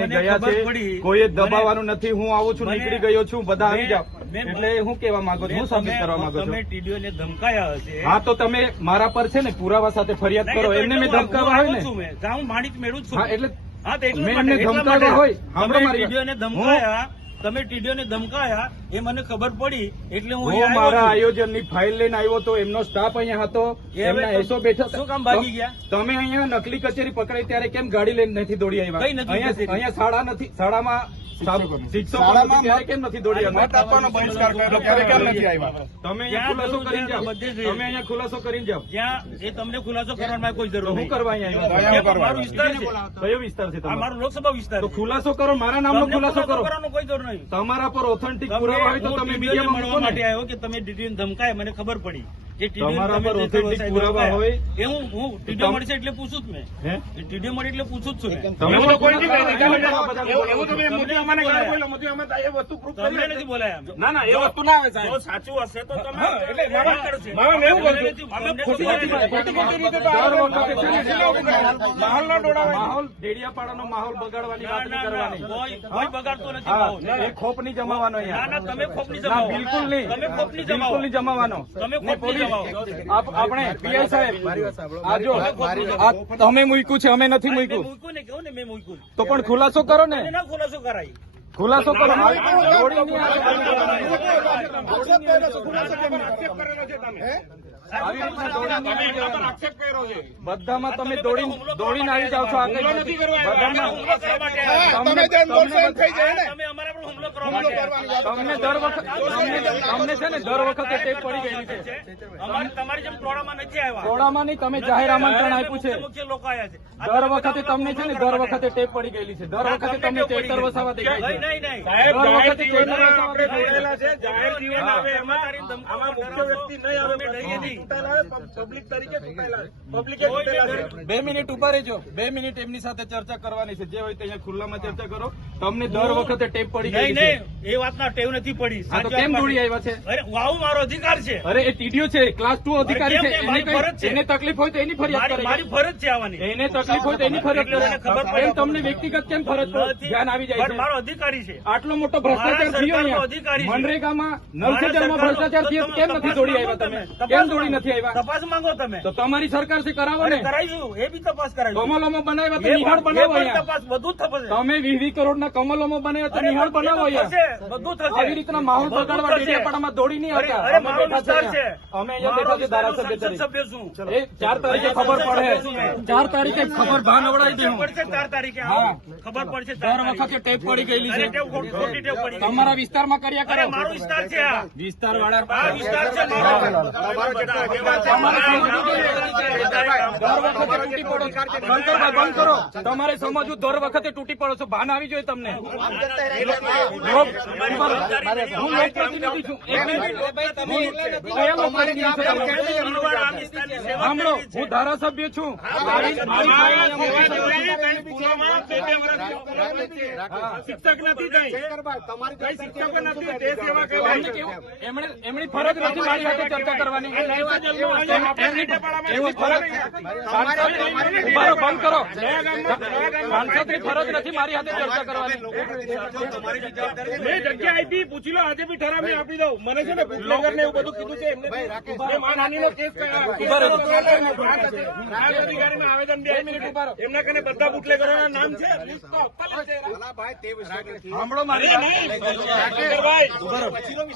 લઈને ગયા છે. પડી. કોઈ દબાવવાનું નથી હું આવું છું નીકળી ગયો છું બધા આવી જાઓ. એટલે હું કેવા માંગુ છું હું સાબિત કરવા માંગુ તમે છું ને ધમકાયા હશે. હા તો તમે મારા પર છે ને પુરાવા સાથે ફરિયાદ કરો એમને મેં ધમકાવા હોય ને. હું માણિક મેળવું છું. એટલે મેં એમને ધમકાવ્યા હોય. હમણાં મારી ધમકાયા. તમે ટીડીઓને ધમકાયા એ મને ખબર પડી એટલે હું મારા. આયોજનની ફાઇલ લઈને આવ્યો તો એમનો સ્ટાફ અહીંયા હતો એમના એસો બેઠા શું કામ ભાગી ગયા? તમે અહીંયા નકલી કચેરી પકડાઈ ત્યારે કેમ ગાડી લઈને નથી દોડી આવ્યા? અહીંયા શાળા નથી શાળામાં શિક્ષકો શાળામાં નથી. ત્યારે કેમ નથી દોડી મત આવ્યા? આપવાનો બહિષ્કાર કર્યો ત્યારે કેમ નથી આવ્યા? તમે અહીંયા ખુલાસો કરીને જાઓ. બધે જ તમે અહીંયા ખુલાસો કરીને જાઓ. જ્યાં એ તમને ખુલાસો કરવાની કોઈ જરૂર હું કરવા અહીંયા વિસ્તાર છે. કયો વિસ્તાર છે આ તમારો? મારો લોકસભા વિસ્તાર ખુલાસો કરો મારા નામનો ખુલાસો કરો. કરવાનો કોઈ જરૂર નહીં તમારા પર ઓથેન્ટિક પુરાવા હોય તો તમે મીડિયામાં મળવા માટે આવ્યો કે તમે ડીડીઓ ધમકાય મને ખબર પડી. તમારા તમે પર જે પુરાવા હોય. એ હું હું ટીડીઓ મળશે એટલે પૂછું જ મેં. હે? ટીડીઓ મળે એટલે પૂછું જ છું. તમે તો કોઈ નથી. ખુલાસો કહી દીધું. કરો, બધા એવું- એવું તમે મોદી અમાને ગાળ મોદી અમે એ વસ્તુ proof કરી નથી બોલાયા ના ના એ વસ્તુ ના આવે સાહેબ. સાચું હશે તો તમે એટલે મામા- કરશે. મામા એવું તમને અમે ખોટી ખોટી- ખોટી ખોટી રીતે તો દર આ વખતે છે ને જિલ્લા ઉભું કરે. માહોલ ન માહોલ ડેડિયાપાડાનો માહોલ બગાડવાની વાત નહીં કરવાની. કોઈ- બગાડતો નથી એ ખોપ નહીં જમાવાનો અહીંયા. ના તમે ખોપ નહીં જમાવો. બિલકુલ નહીં. તમે ખોપની બિલકુલ જમાવો. નહીં જમાવાનો. તમે પોલીસ આપણે પીઆઈ સાહેબ આ જો તમે મૂક્યું છે અમે નથી મૂક્યું. તો પણ ખુલાસો કરો ને ખુલાસો કરાય. ખુલાસો કરો. બધામાં તમે દોડીને દોડીને આવી જાઓ છો આગળ. તમને દર વખત તમને તમને છે ને દર વખતે ટેપ પડી ગયેલી છે. અમારે તમારી જેમ ટોળામાં નથી આવ્યા. ટોળામાં નહીં તમે જાહેર આમંત્રણ આપ્યું છે. મુખ્ય મુખ્ય લોકો આવ્યા છે. આ દર વખતે તમને છે ને દર વખતે ટેપ પડી ગયેલી છે. દર વખતે તમને ચેતર વસાવા દેખાય છે. સાહેબ જાહેર જીવનમાં આપણે વસાવા છે જાહેર જીવન આવે એમાં આમાં મુખ્ય વ્યક્તિ નહીં આવે અમે ડરીએ નહીં. ચૂંટાયેલા આવે, પબ્લિક તરીકે પબ્લિકે બે મિનિટ ઊભા રહેજો. બે મિનિટ એમની સાથે ચર્ચા કરવાની છે. જે હોય તે અહીંયા ખુલ્લામાં ચર્ચા કરો. તમને દર વખતે ટેપ પડી નહીં નહીં. એ વાતના ટેવ નથી પડી. તો કેમ દોડી આવ્યા છે? અરે વાવ મારો અધિકાર છે. અરે એ ટીડીઓ છે. ક્લાસ ટુ અધિકારી છે. એને ફરજ છે. એને તકલીફ હોય તો એની ફરિયાદ મારી મારી ફરજ છે આવવાની. એને તકલીફ હોય તો એની ફરિયાદ ખબર પડે. તમને વ્યક્તિગત કેમ ફરજ ધ્યાન આવી જાય મારો અધિકારી છે. આટલો મોટો ભ્રષ્ટાચાર થયો અધિકારી મનરેગામાં નલ સે મારા જલમાં સરકારનો- ભ્રષ્ટાચાર થયો કેમ નથી દોડી આવ્યા તમે? કેમ દોડી નથી આવ્યા? તપાસ માંગો તમે. તો તમારી સરકારથી કરાવો ને. કરાવીશું એ બી તપાસ કરાવી કમલોમાં બનાવ્યા તો નિહાળ બનાવો તપાસ બધું થશે. તમે વીસ વીસ કરોડ ના કમલોમાં બનાવ્યા તો નિહાળ બનાવો બધું થશે. આવી રીતના માહોલ બગાડવા ડેડિયાપાડામાં દોડી નહીં આવતા. અમે અહીંયા બેઠા છે ધારાસભ્ય તરીકે. છું. એ ચાર તારીખે ખબર પડે. ચાર તારીખે ખબર ભાન અવડાવી દે ચાર તારીખે ખબર પડશે ચાર દર વખતે ટેપ પડી ગયેલી છે. તમારા વિસ્તારમાં કર્યા કરે કરો. મારો વિસ્તાર છે વિસ્તાર વાળા વિસ્તાર છે. દર વખતે તૂટી પડો. શંકરભાઈ બંધ કરો તમારે સમજવું દર વખતે તૂટી પડો છો. ભાન આવી જોઈએ તમને. હું લોકપ્રતિનિધિ છું? સાંભળો હું ધારાસભ્ય છું. શિક્ષક નથી એમની ફરજ નથી મારી સાથે ચર્ચા કરવાની. એમની ફરજ રહો, બંધ કરો. સાંસદની ફરજ નથી મારી હાથે ચર્ચા કરવાની. મેં જગ્યા આપી પૂછી લો આજે બી ઠરાવી આપી દઉં. મને છે ને બુટલેગર ને એવું બધું કીધું છે એમને કેસ આવેદન બી. એમના કને બધા બુટલેગરોના નામ છે. સાંભળો મારી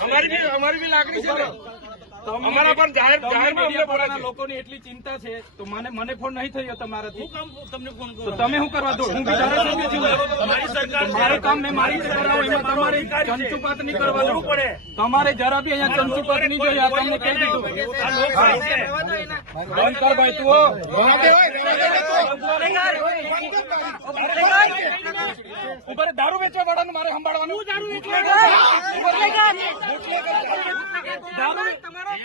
અમારી બી અમારી બી લાગણી છે અમારા પણ જાહેર તમને મીડિયા બોલાય પરના છે. લોકોની એટલી ચિંતા છે. તો મને મને ફોન નહીં થયો તમારાથી. હું તમને ફોન તો તમે શું કરવા દો? હું છું સરકાર. મારે કામ મેં મારી એમાં તમારે ચંચુપાત નહીં કરવા પડે. તમારે જરા બી અહીંયા ચંચુપાત નહીં જોઈએ આ તમને કહી દીધું. આ લોકશાહી છે. બંધ કર ભાઈ તું. ઉપર દારૂ વેચવા વાળાનું મારે સંભાળવાનું દારૂ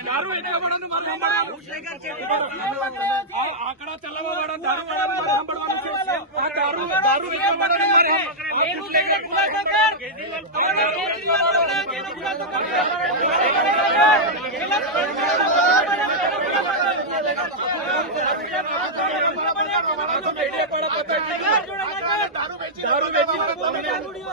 દારૂ વેચવા વાળાનું મારે સંભાળવાનું આંકડા ચલાવવા વાળા દારૂ વાળાનું મારે સંભાળવાનું છે આ દારૂ દારૂ વેચવા વાળાનું મારે આ bootlegger ખુલાસો કર. આ દારૂ વેચવા વાળાનો ખુલાસો કર. દારૂ વેચી દારૂ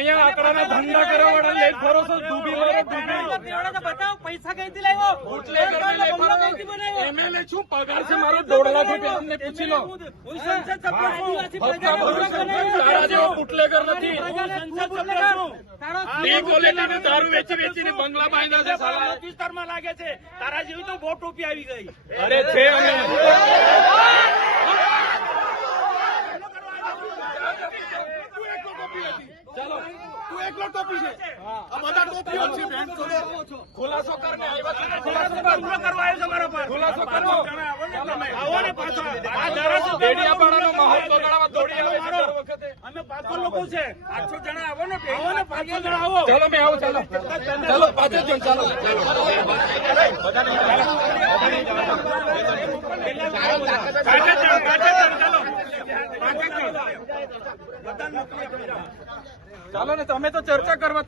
અહીંયા આંકડાના ધંધા કરવા વાળા લઈ ફરો છો ડૂબી મરો ડૂબી પૈસા કઈથી લાવ્યો ફરો. એમએલએ શું પગાર છે? મારો દોઢ લાખ રૂપિયા અમને પૂછી લો. તારા જેવો બુટલેગર નથી દારૂ વેચી વેચીને બંગલા બાંધ્યા છે વિસ્તારમાં લાગે છે. તારા જેવી તો વોટ ટોપી આવી ગઈ. અરે છે અમે તું એકલો ટોપી છે આ બધા ટોપીઓ છે બેન છોડો ખુલાસો કરને આવ્યા છે ને ખુલાસો કર. હુમલો કરવા આવ્યો છે મારા પર ખુલાસો કરો. આવો ને પાછો. આ ધારાસભ્ય ડેડિયાપાડાનો માહોલ બગાડવા દોડી આવે છે દર વખતે. અમે પાંચસો લોકો છે. પાંચસો જણા આવો ને આવો ને પાંચસો જણા આવો. ચાલો મેં આવું ચાલો. ચાલો પાછળ જો ચાલો. કાઢે ચાલો. કાઢે ચાલો ચાલો ચાલો ને તમે તો ચર્ચા કરવા